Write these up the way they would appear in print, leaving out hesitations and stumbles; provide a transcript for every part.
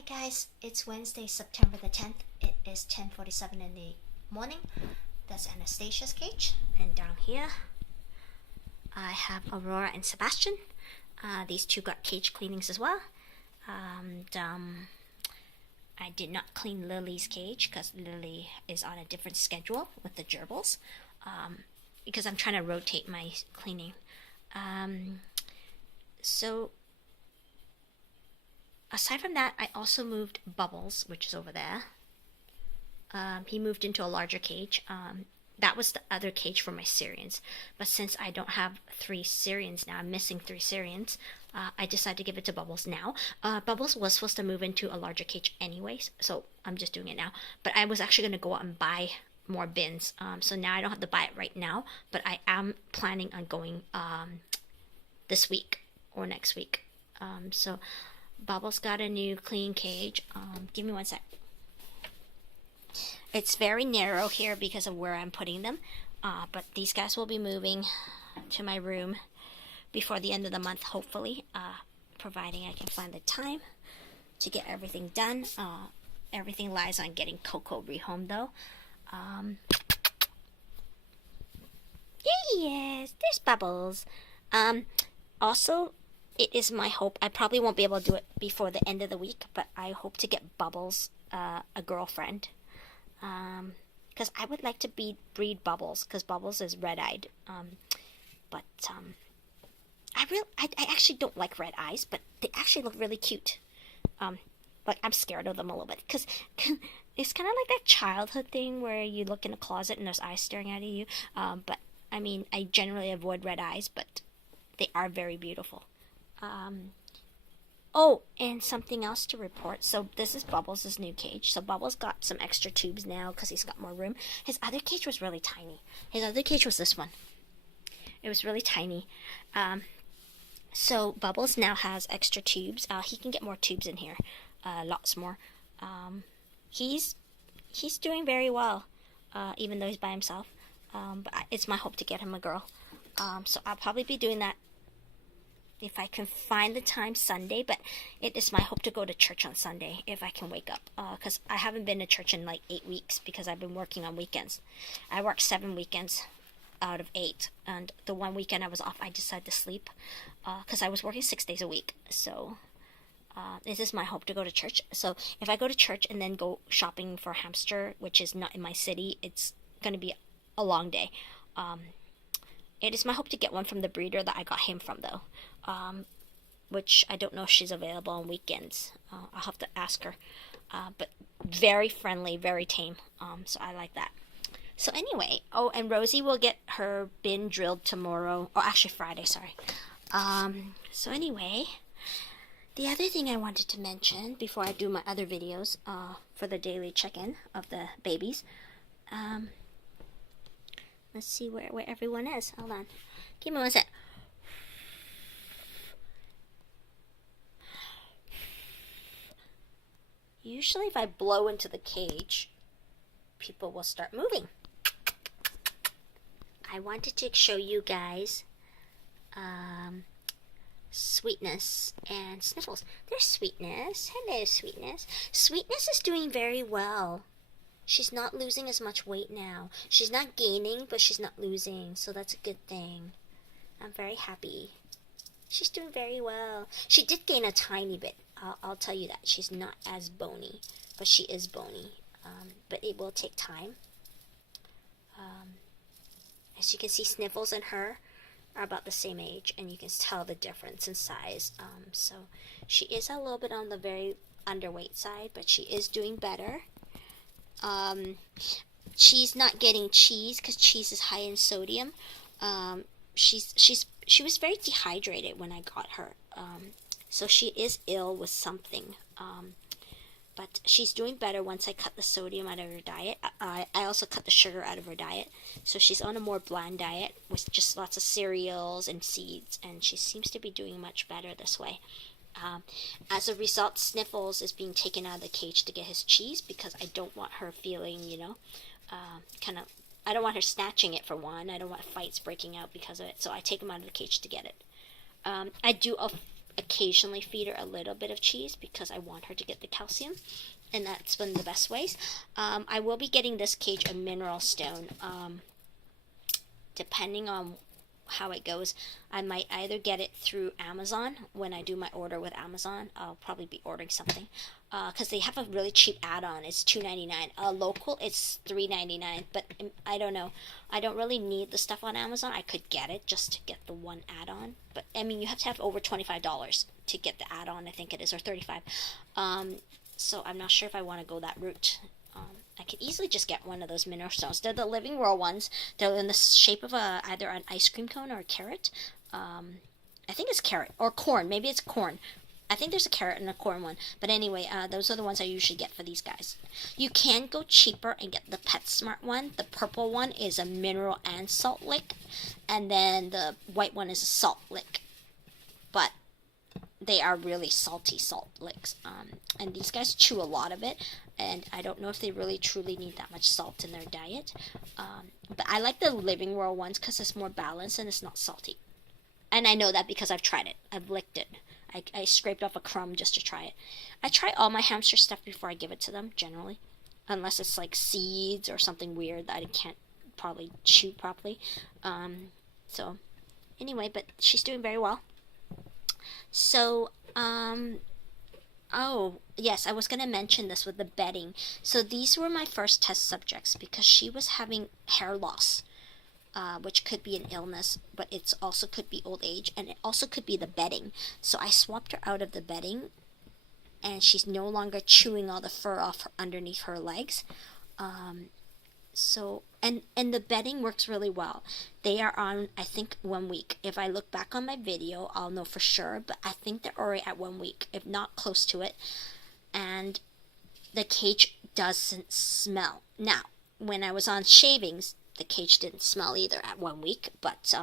Hi guys, it's Wednesday, September the 10th. It is 10:47 in the morning. That's Anastasia's cage. And down here, I have Aurora and Sebastian. These two got cage cleanings as well. I did not clean Lily's cage because Lily is on a different schedule with the gerbils. Because I'm trying to rotate my cleaning. So aside from that, I also moved Bubbles, which is over there. He moved into a larger cage. That was the other cage for my Syrians. But since I don't have 3 Syrians now, I'm missing 3 Syrians, I decided to give it to Bubbles now. Bubbles was supposed to move into a larger cage anyways, so I'm just doing it now. But I was actually going to go out and buy more bins. So now I don't have to buy it right now, but I am planning on going this week or next week. So Bubbles got a new clean cage. Give me one sec. It's very narrow here because of where I'm putting them. But these guys will be moving to my room before the end of the month, hopefully. Providing I can find the time to get everything done. Everything lies on getting Coco rehomed, though. Yes, there's Bubbles. Also, it is my hope, I probably won't be able to do it before the end of the week, but I hope to get Bubbles a girlfriend. Because I would like to breed Bubbles, because Bubbles is red-eyed. I actually don't like red eyes, but they actually look really cute. Like, I'm scared of them a little bit, because it's kind of like that childhood thing where you look in a closet and there's eyes staring at you. But, I mean, I generally avoid red eyes, but they are very beautiful. Oh, and something else to report. So this is Bubbles' new cage. So Bubbles got some extra tubes now because he's got more room. His other cage was really tiny. His other cage was this one. It was really tiny. So Bubbles now has extra tubes. He can get more tubes in here. Lots more. He's doing very well, even though he's by himself. But it's my hope to get him a girl. So I'll probably be doing that if I can find the time Sunday, but it is my hope to go to church on Sunday if I can wake up, because I haven't been to church in like 8 weeks because I've been working on weekends. I work 7 weekends out of 8, and the one weekend I was off, I decided to sleep because I was working 6 days a week. So this is my hope to go to church. So if I go to church and then go shopping for a hamster, which is not in my city, it's going to be a long day. It is my hope to get one from the breeder that I got him from, though. Which I don't know if she's available on weekends. I'll have to ask her. But very friendly, very tame. So I like that. So anyway, oh, and Rosie will get her bin drilled tomorrow. Oh, actually Friday, sorry. So anyway, the other thing I wanted to mention before I do my other videos for the daily check-in of the babies. Let's see where everyone is. Hold on. Give me one sec. Usually if I blow into the cage, people will start moving. I wanted to show you guys Sweetness and Sniffles. There's Sweetness. Hello, Sweetness. Sweetness is doing very well. She's not losing as much weight now. She's not gaining, but she's not losing, so that's a good thing. I'm very happy. She's doing very well. She did gain a tiny bit. I'll tell you that. She's not as bony, but she is bony. But it will take time. As you can see, Sniffles and her are about the same age, and you can tell the difference in size. So she is a little bit on the very underweight side, but she is doing better. She's not getting cheese because cheese is high in sodium. She was very dehydrated when I got her. So she is ill with something. But she's doing better once I cut the sodium out of her diet. I also cut the sugar out of her diet. So she's on a more bland diet with just lots of cereals and seeds. And she seems to be doing much better this way. As a result, Sniffles is being taken out of the cage to get his cheese because I don't want her feeling, I don't want her snatching it for one. I don't want fights breaking out because of it. So I take him out of the cage to get it. I do occasionally feed her a little bit of cheese because I want her to get the calcium, and that's one of the best ways. I will be getting this cage a mineral stone. Depending on how it goes, I might either get it through Amazon. When I do my order with Amazon, I'll probably be ordering something because they have a really cheap add-on. It's $2.99. Local, it's $3.99. But I don't know. I don't really need the stuff on Amazon. I could get it just to get the one add-on. But I mean, you have to have over $25 to get the add-on. I think it is, or $35. So I'm not sure if I want to go that route. I could easily just get one of those mineral stones. They're the Living World ones. They're in the shape of either an ice cream cone or a carrot. I think it's carrot or corn. Maybe it's corn. I think there's a carrot and a corn one. But anyway, those are the ones I usually get for these guys. You can go cheaper and get the PetSmart one. The purple one is a mineral and salt lick. And then the white one is a salt lick. But they are really salty salt licks. And these guys chew a lot of it. And I don't know if they really truly need that much salt in their diet. But I like the Living World ones because it's more balanced and it's not salty. And I know that because I've tried it. I've licked it. I scraped off a crumb just to try it. I try all my hamster stuff before I give it to them, generally. Unless it's like seeds or something weird that I can't probably chew properly. So, anyway, but she's doing very well. So, oh, yes, I was going to mention this with the bedding. So these were my first test subjects because she was having hair loss, which could be an illness, but it also could be old age, and it also could be the bedding. So I swapped her out of the bedding, and she's no longer chewing all the fur off underneath her legs. So, and the bedding works really well. They are on, I think, 1 week. If I look back on my video, I'll know for sure, but I think they're already at 1 week, if not close to it. And the cage doesn't smell. Now, when I was on shavings, the cage didn't smell either at 1 week, but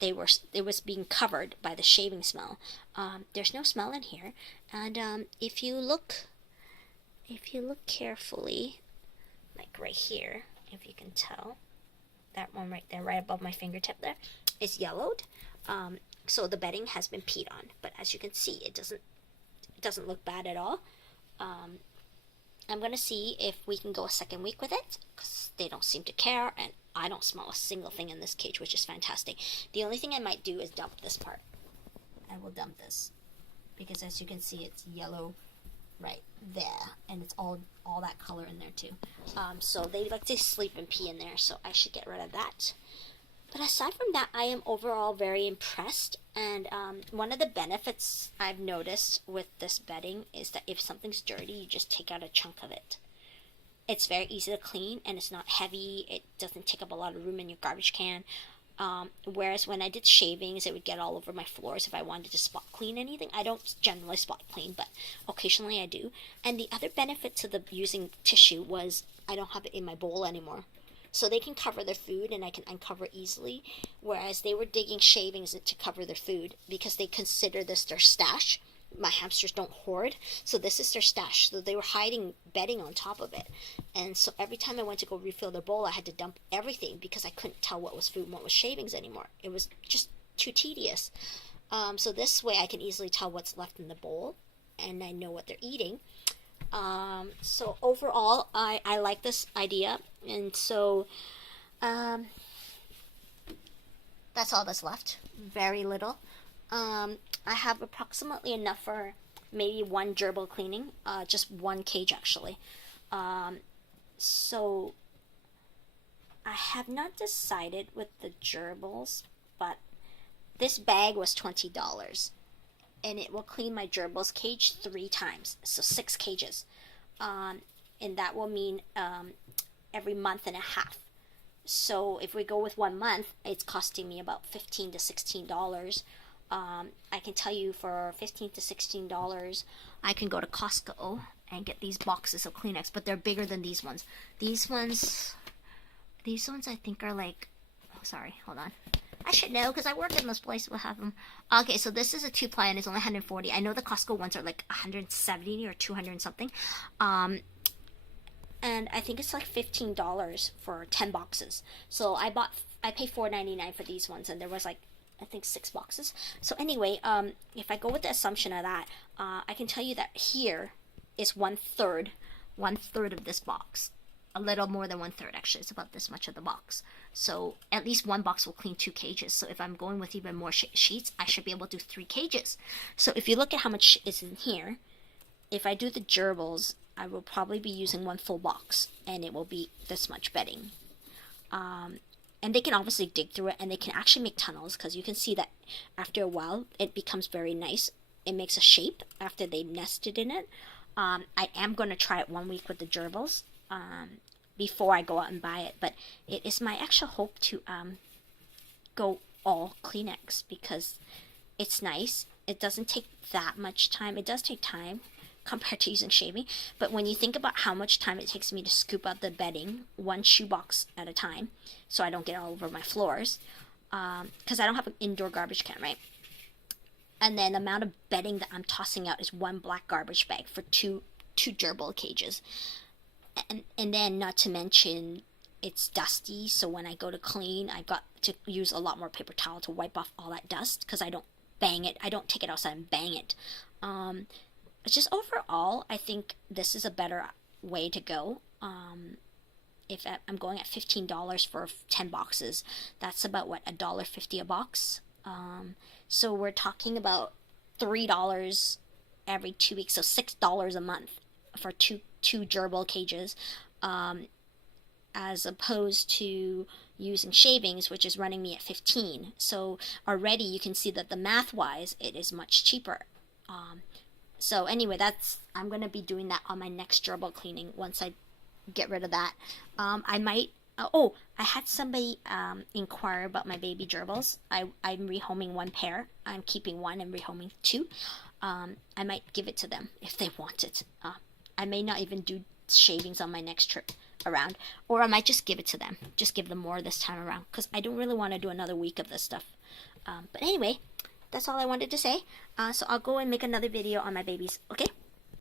it was being covered by the shaving smell. There's no smell in here, and if you look carefully, like right here, if you can tell, that one right there, right above my fingertip there, is yellowed. So the bedding has been peed on, but as you can see, it doesn't look bad at all. I'm gonna see if we can go a second week with it, because they don't seem to care, and I don't smell a single thing in this cage, which is fantastic. The only thing I might do is dump this part. I will dump this, because as you can see, it's yellow right there, and it's all that color in there too. So they like to sleep and pee in there, so I should get rid of that. But aside from that, I am overall very impressed, and one of the benefits I've noticed with this bedding is that if something's dirty, you just take out a chunk of it. It's very easy to clean, and it's not heavy. It doesn't take up a lot of room in your garbage can. Whereas when I did shavings, it would get all over my floors if I wanted to spot clean anything. I don't generally spot clean, but occasionally I do. And the other benefit to the using tissue was I don't have it in my bowl anymore. So they can cover their food and I can uncover easily. Whereas they were digging shavings to cover their food because they consider this their stash. My hamsters don't hoard, so this is their stash. So they were hiding bedding on top of it. And so every time I went to go refill their bowl, I had to dump everything because I couldn't tell what was food and what was shavings anymore. It was just too tedious. So this way I can easily tell what's left in the bowl, and I know what they're eating. So overall, I like this idea, and so that's all that's left. Very little. I have approximately enough for maybe one gerbil cleaning, just one cage actually. So I have not decided with the gerbils, but this bag was $20. And it will clean my gerbil's cage 3 times, so 6 cages. And that will mean every month and a half. So if we go with 1 month, it's costing me about $15 to $16. I can tell you for $15 to $16, I can go to Costco and get these boxes of Kleenex, but they're bigger than these ones. These ones I think are like, oh, sorry, hold on. I should know because I work in this place. We'll have them. Okay, so this is a 2-ply and it's only $140. I know the Costco ones are like $170 or $200 something. And I think it's like $15 for 10 boxes. So I paid $4.99 for these ones, and there was like I think 6 boxes. So anyway, if I go with the assumption of that, I can tell you that here is 1/3 of this box. A little more than 1/3 actually. It's about this much of the box. So at least one box will clean 2 cages. So if I'm going with even more sheets, I should be able to do 3 cages. So if you look at how much is in here, if I do the gerbils, I will probably be using 1 full box, and it will be this much bedding. And they can obviously dig through it, and they can actually make tunnels, because you can see that after a while it becomes very nice. It makes a shape after they nested in it. I am going to try it 1 week with the gerbils before I go out and buy it, but it is my actual hope to go all Kleenex, because it's nice. It doesn't take that much time. It does take time compared to using shaving, but when you think about how much time it takes me to scoop out the bedding 1 shoebox at a time, so I don't get all over my floors, because I don't have an indoor garbage can, right? And then the amount of bedding that I'm tossing out is 1 black garbage bag for two gerbil cages. And then, not to mention, it's dusty, so when I go to clean, I got to use a lot more paper towel to wipe off all that dust, because I don't bang it. I don't take it outside and bang it. Just overall, I think this is a better way to go. If I'm going at $15 for 10 boxes, that's about, what, $1.50 a box? So we're talking about $3 every 2 weeks, so $6 a month for two gerbil cages, as opposed to using shavings, which is running me at 15. So already you can see that the math-wise, it is much cheaper. So anyway, I'm going to be doing that on my next gerbil cleaning once I get rid of that. I might, I had somebody inquire about my baby gerbils. I'm rehoming 1 pair. I'm keeping 1 and rehoming 2. I might give it to them if they want it. I may not even do shavings on my next trip around, or I might just give it to them. Just give them more this time around, because I don't really want to do another week of this stuff. But anyway, that's all I wanted to say. So I'll go and make another video on my babies, okay?